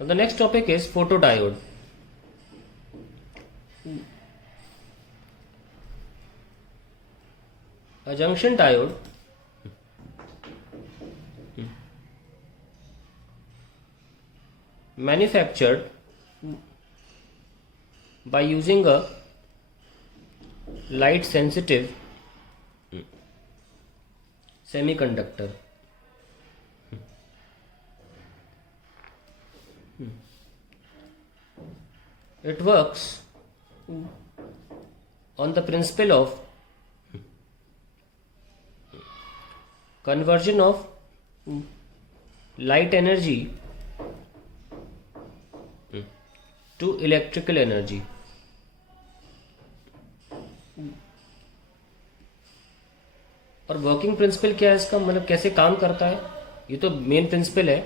Now the next topic is photodiode. A junction diode manufactured by using a light sensitive semiconductor. It works on the principle of conversion of light energy to electrical energy. और working principle क्या है इसका, मतलब कैसे काम करता है? ये तो मेन प्रिंसिपल है,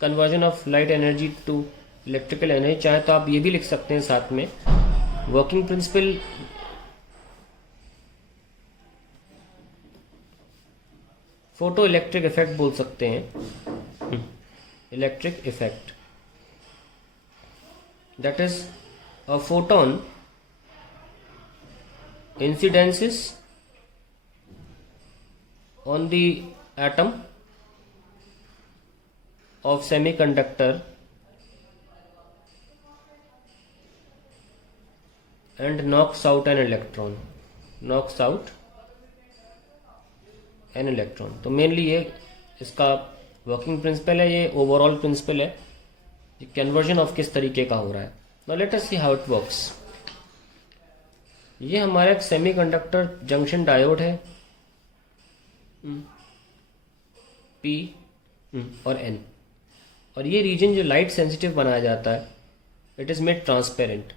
conversion of light energy to electrical energy. चाहे तो आप ये भी लिख सकते हैं साथ में, working principle photo electric effect बोल सकते हैं। Electric effect, that is a photon incidences on the atom of semiconductor and knocks out an electron. तो मेनली ये इसका वर्किंग प्रिंसिपल है, ये ओवरऑल प्रिंसिपल है, ये कन्वर्जन ऑफ किस तरीके का हो रहा है। Now let us see how it works. ये हमारा एक सेमीकंडक्टर जंक्शन डायोड है, पी और एन, और ये रीजन जो लाइट सेंसिटिव बनाया जाता है, इट इज मेड ट्रांसपेरेंट।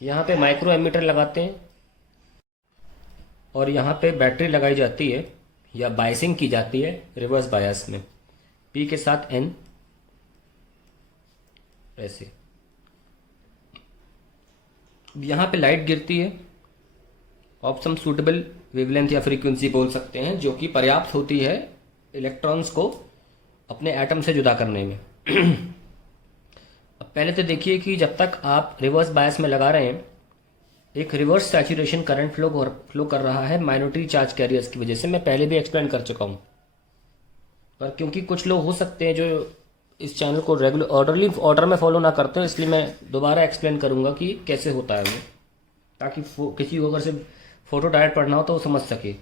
यहाँ पे माइक्रो एमीटर लगाते हैं और यहाँ पे बैटरी लगाई जाती है या बायसिंग की जाती है रिवर्स बायस में, पी के साथ एन ऐसे। यहाँ पे लाइट गिरती है ऑफ सम सूटेबल वेवलेंथ या फ्रीक्वेंसी बोल सकते हैं, जो कि पर्याप्त होती है इलेक्ट्रॉन्स को अपने एटम से जुदा करने में। अब पहले तो देखिए कि जब तक आप रिवर्स बायस में लगा रहे हैं, एक रिवर्स सैचुरेशन करंट फ्लो कर रहा है माइनॉरिटी चार्ज कैरियर्स की वजह से। मैं पहले भी एक्सप्लेन कर चुका हूँ, पर क्योंकि कुछ लोग हो सकते हैं जो इस चैनल को रेगुलर ऑर्डर में फॉलो ना करते हैं, इसलिए मैं दोबारा एक्सप्लेन करूंगा कि कैसे होता है वो, ताकि किसी को अगर से फोटो डायोड पढ़ना हो तो वो समझ सके।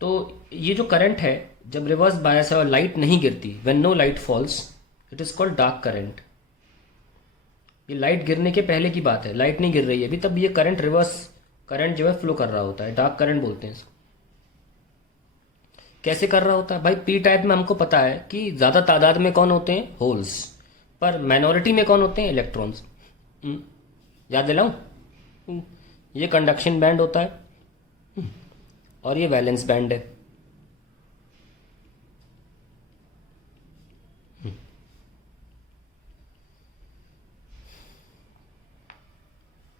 तो ये जो करंट है, जब रिवर्स बायस है और लाइट नहीं गिरती, when no light falls, it is called dark current. ये लाइट गिरने के पहले की बात है, लाइट नहीं गिर रही है अभी, तब ये करंट रिवर्स करंट जो है फ्लो कर रहा होता है, डार्क करंट बोलते हैं इसको। कैसे कर रहा होता है भाई? पी टाइप में हमको पता है कि ज्यादा तादाद में कौन होते हैं? होल्स, पर माइनॉरिटी में कौन होते हैं? इलेक्ट्रॉन्स। याद दिलाऊं, ये कंडक्शन बैंड होता है और ये वैलेंस बैंड है।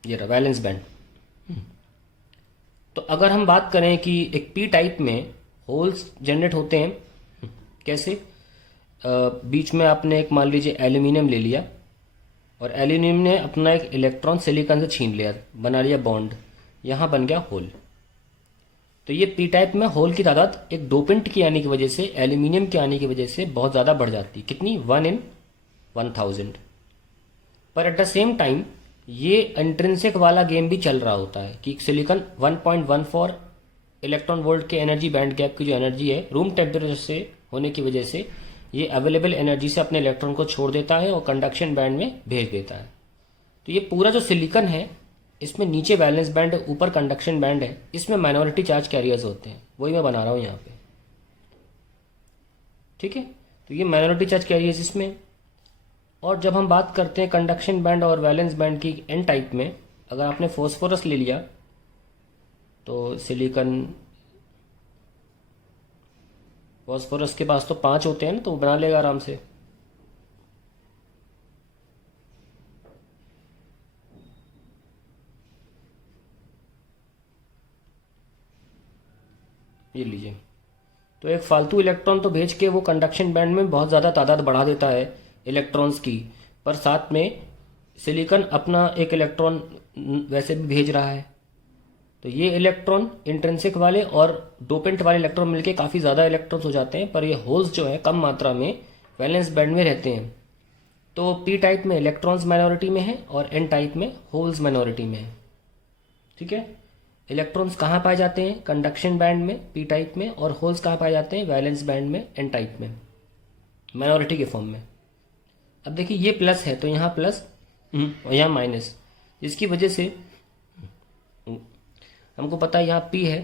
ये रहा वैलेंस बैंड। तो अगर हम बात करें कि एक पी टाइप में होल्स जनरेट होते हैं कैसे? बीच में आपने एक मान लीजिए एल्यूमिनियम ले लिया और एल्यूमिनियम ने अपना एक इलेक्ट्रॉन सिलिकॉन से छीन लिया, बना लिया बॉन्ड, यहाँ बन गया होल। तो ये पी टाइप में होल की तादाद एक डोपेंट के आने की वजह से, एल्यूमिनियम के आने की वजह से बहुत ज़्यादा बढ़ जाती है। कितनी? 1 in 1000। पर एट द सेम टाइम ये इंट्रिंसिक वाला गेम भी चल रहा होता है कि सिलिकॉन 1.14 इलेक्ट्रॉन वोल्ट के एनर्जी बैंड गैप की जो एनर्जी है, रूम टेम्परेचर से होने की वजह से ये अवेलेबल एनर्जी से अपने इलेक्ट्रॉन को छोड़ देता है और कंडक्शन बैंड में भेज देता है। तो ये पूरा जो सिलिकॉन है, इसमें नीचे वैलेंस बैंड है, ऊपर कंडक्शन बैंड है, इसमें माइनॉरिटी चार्ज कैरियर्स होते हैं, वही मैं बना रहा हूँ यहाँ पे। ठीक है, तो ये माइनॉरिटी चार्ज कैरियर्स इसमें। और जब हम बात करते हैं कंडक्शन बैंड और वैलेंस बैंड की एन टाइप में, अगर आपने फॉस्फोरस ले लिया तो सिलिकॉन, फॉस्फोरस के पास तो 5 होते हैं ना, तो वो बना लेगा आराम से। ये लीजिए। तो एक फालतू इलेक्ट्रॉन तो भेज के वो कंडक्शन बैंड में बहुत ज़्यादा तादाद बढ़ा देता है इलेक्ट्रॉन्स की, पर साथ में सिलिकॉन अपना एक इलेक्ट्रॉन वैसे भी भेज रहा है। तो ये इलेक्ट्रॉन इंट्रिंसिक वाले और डोपेंट वाले इलेक्ट्रॉन मिलके काफ़ी ज़्यादा इलेक्ट्रॉन्स हो जाते हैं, पर ये होल्स जो है कम मात्रा में वैलेंस बैंड में रहते हैं। तो पी टाइप में इलेक्ट्रॉन्स माइनॉरिटी में है और एन टाइप में होल्स माइनॉरिटी में है। ठीक है, इलेक्ट्रॉन्स कहाँ पाए जाते हैं? कंडक्शन बैंड में पी टाइप में, और होल्स कहाँ पाए जाते हैं? वैलेंस बैंड में एन टाइप में, माइनॉरिटी के फॉर्म में। अब देखिए ये प्लस है तो यहाँ प्लस और यहाँ माइनस, जिसकी वजह से हमको पता है यहाँ पी है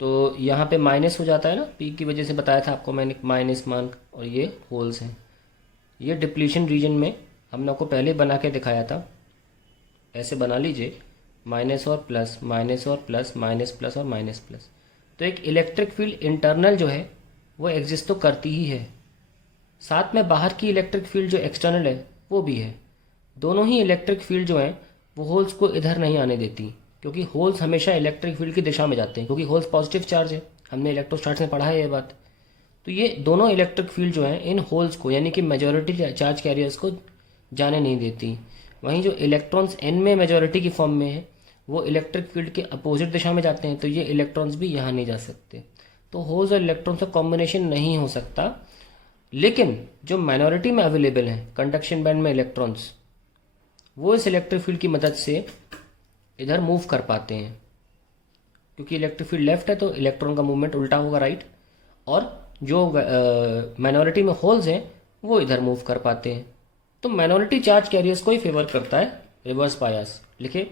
तो यहाँ पे माइनस हो जाता है ना, पी की वजह से बताया था आपको मैंने माइनस मान, और ये होल्स हैं। ये डिप्लीशन रीजन में हमने आपको पहले बना के दिखाया था, ऐसे बना लीजिए, माइनस और प्लस, माइनस और प्लस, माइनस प्लस और माइनस प्लस। तो एक इलेक्ट्रिक फील्ड इंटरनल जो है वो एग्जिस्ट तो करती ही है, साथ में बाहर की इलेक्ट्रिक फील्ड जो एक्सटर्नल है वो भी है। दोनों ही इलेक्ट्रिक फील्ड जो हैं वो होल्स को इधर नहीं आने देती, क्योंकि होल्स हमेशा इलेक्ट्रिक फील्ड की दिशा में जाते हैं, क्योंकि होल्स पॉजिटिव चार्ज है, हमने इलेक्ट्रोस्टैटिक्स में पढ़ा है ये बात। तो ये दोनों इलेक्ट्रिक फील्ड जो हैं इन होल्स को, यानी कि मेजॉरिटी चार्ज कैरियर्स को जाने नहीं देती। वहीं जो इलेक्ट्रॉन्स एन में मेजॉरिटी की फॉर्म में है वो इलेक्ट्रिक फील्ड के अपोजिट दिशा में जाते हैं, तो ये इलेक्ट्रॉन्स भी यहाँ नहीं जा सकते। तो होल्स और इलेक्ट्रॉन्स का कॉम्बिनेशन नहीं हो सकता। लेकिन जो माइनॉरिटी में अवेलेबल हैं कंडक्शन बैंड में इलेक्ट्रॉन्स, वो इस इलेक्ट्रिक फील्ड की मदद से इधर मूव कर पाते हैं, क्योंकि इलेक्ट्रिक फील्ड लेफ्ट है तो इलेक्ट्रॉन का मूवमेंट उल्टा होगा राइट, और जो माइनॉरिटी में होल्स हैं वो इधर मूव कर पाते हैं। तो माइनॉरिटी चार्ज कैरियर्स को ही फेवर करता है रिवर्स बायस। लिखे,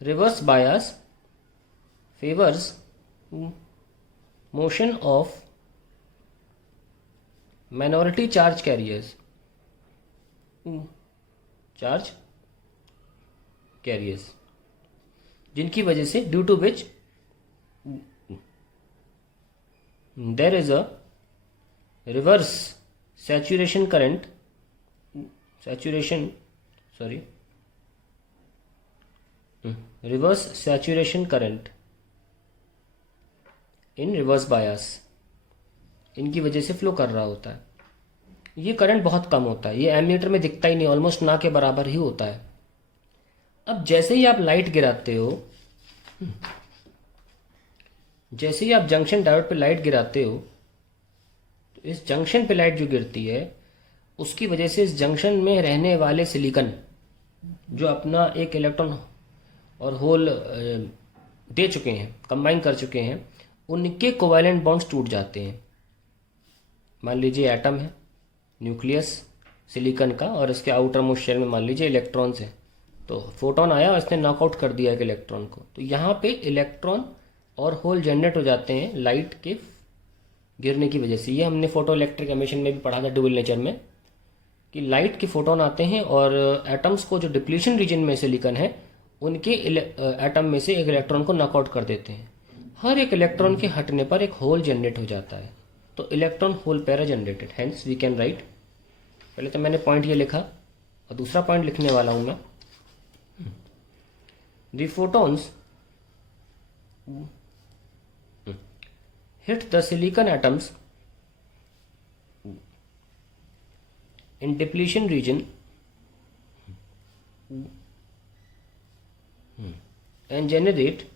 reverse bias favours motion of minority charge carriers, charge carriers, जिनकी वजह से due to which there is a reverse saturation current, reverse saturation current in reverse bias, इनकी वजह से फ्लो कर रहा होता है। ये करंट बहुत कम होता है, ये एमीटर में दिखता ही नहीं, ऑलमोस्ट ना के बराबर ही होता है। अब जैसे ही आप लाइट गिराते हो, जैसे ही आप जंक्शन डायोड पे लाइट गिराते हो, तो इस जंक्शन पे लाइट जो गिरती है उसकी वजह से इस जंक्शन में रहने वाले सिलिकॉन जो अपना एक इलेक्ट्रॉन और होल दे चुके हैं, कंबाइन कर चुके हैं, उनके कोवैलेंट बॉन्ड्स टूट जाते हैं। मान लीजिए एटम है, न्यूक्लियस सिलिकॉन का, और इसके आउटर मोस्ट शेल में मान लीजिए इलेक्ट्रॉन्स हैं। तो फोटोन आया और इसने नॉकआउट कर दिया एक इलेक्ट्रॉन को, तो यहाँ पे इलेक्ट्रॉन और होल जनरेट हो जाते हैं लाइट के गिरने की वजह से। ये हमने फोटो इलेक्ट्रिक एमिशन में भी पढ़ा था डुअल नेचर में, कि लाइट के फोटोन आते हैं और एटम्स को जो डिप्लीशन रीजन में सिलिकॉन है उनके एटम में से एक इलेक्ट्रॉन को नॉकआउट कर देते हैं। हर एक इलेक्ट्रॉन के हटने पर एक होल जनरेट हो जाता है, तो electron hole pair generated, hence we can write. पहले तो मैंने पॉइंट ये लिखा और दूसरा पॉइंट लिखने वाला हूं मैं, the photons hit the silicon atoms in depletion region and generate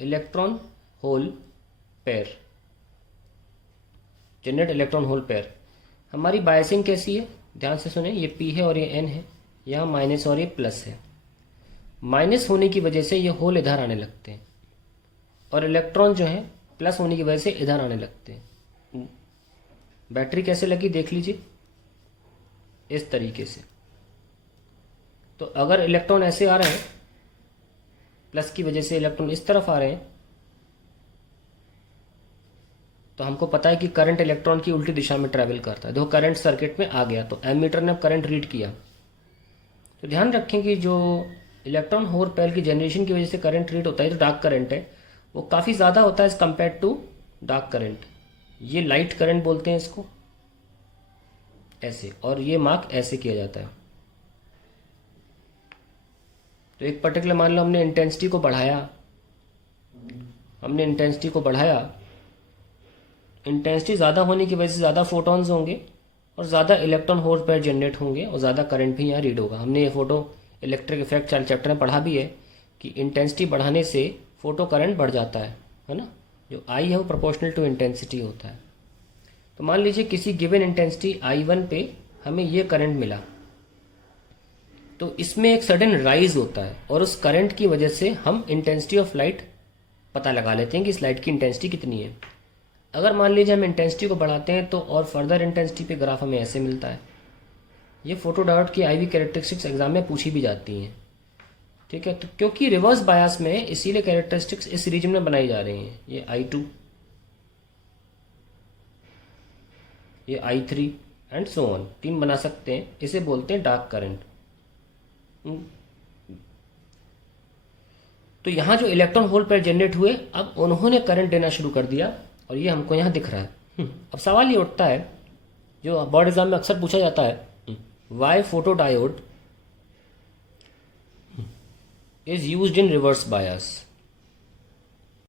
electron hole pair, generate electron hole pair। हमारी बायसिंग कैसी है, ध्यान से सुने, ये P है और ये N है, यहाँ माइनस और ये प्लस है। माइनस होने की वजह से ये होल इधर आने लगते हैं और इलेक्ट्रॉन जो है प्लस होने की वजह से इधर आने लगते हैं। बैटरी कैसे लगी देख लीजिए, इस तरीके से। तो अगर इलेक्ट्रॉन ऐसे आ रहे हैं, प्लस की वजह से इलेक्ट्रॉन इस तरफ आ रहे हैं, तो हमको पता है कि करंट इलेक्ट्रॉन की उल्टी दिशा में ट्रैवल करता है। देखो करंट सर्किट में आ गया, तो एमीटर ने अब करंट रीड किया। तो ध्यान रखें कि जो इलेक्ट्रॉन होल पेयर की जनरेशन की वजह से करंट रीड होता है, तो डार्क करंट है, वो काफ़ी ज़्यादा होता है as compare to dark current. ये लाइट करंट बोलते हैं इसको, ऐसे, और ये मार्क ऐसे किया जाता है। तो एक पर्टिकुलर मान लो हमने इंटेंसिटी को बढ़ाया हमने इंटेंसिटी को बढ़ाया, इंटेंसिटी ज़्यादा होने की वजह से ज़्यादा फोटॉन्स होंगे और ज़्यादा इलेक्ट्रॉन होल पेयर जनरेट होंगे और ज़्यादा करंट भी यहाँ रीड होगा। हमने ये photo electric effect child chapter में पढ़ा भी है कि इंटेंसिटी बढ़ाने से फोटो करंट बढ़ जाता है ना। जो आई है वो प्रोपोर्शनल टू इंटेंसिटी होता है। तो मान लीजिए किसी गिवन इंटेंसिटी I1 पे हमें ये करंट मिला, तो इसमें एक सडन राइज होता है और उस करंट की वजह से हम इंटेंसिटी ऑफ लाइट पता लगा लेते हैं कि इस लाइट की इंटेंसिटी कितनी है। अगर मान लीजिए हम इंटेंसिटी को बढ़ाते हैं तो और फर्दर इंटेंसिटी पे ग्राफ हमें ऐसे मिलता है। ये फोटो डायोड की IV कैरेक्टरिस्टिक्स एग्जाम में पूछी भी जाती हैं, ठीक है। तो क्योंकि रिवर्स बायस में इसीलिए कैरेक्टरिस्टिक्स इस रीजन में बनाई जा रही हैं। ये I2, ये I3 एंड सो ऑन, 3 बना सकते हैं। इसे बोलते हैं डार्क करंट। तो यहाँ जो इलेक्ट्रॉन होल पेयर जनरेट हुए, अब उन्होंने करंट देना शुरू कर दिया और ये हमको यहाँ दिख रहा है। अब सवाल ये उठता है जो बोर्ड एग्जाम में अक्सर पूछा जाता है, why photo diode is used in reverse bias.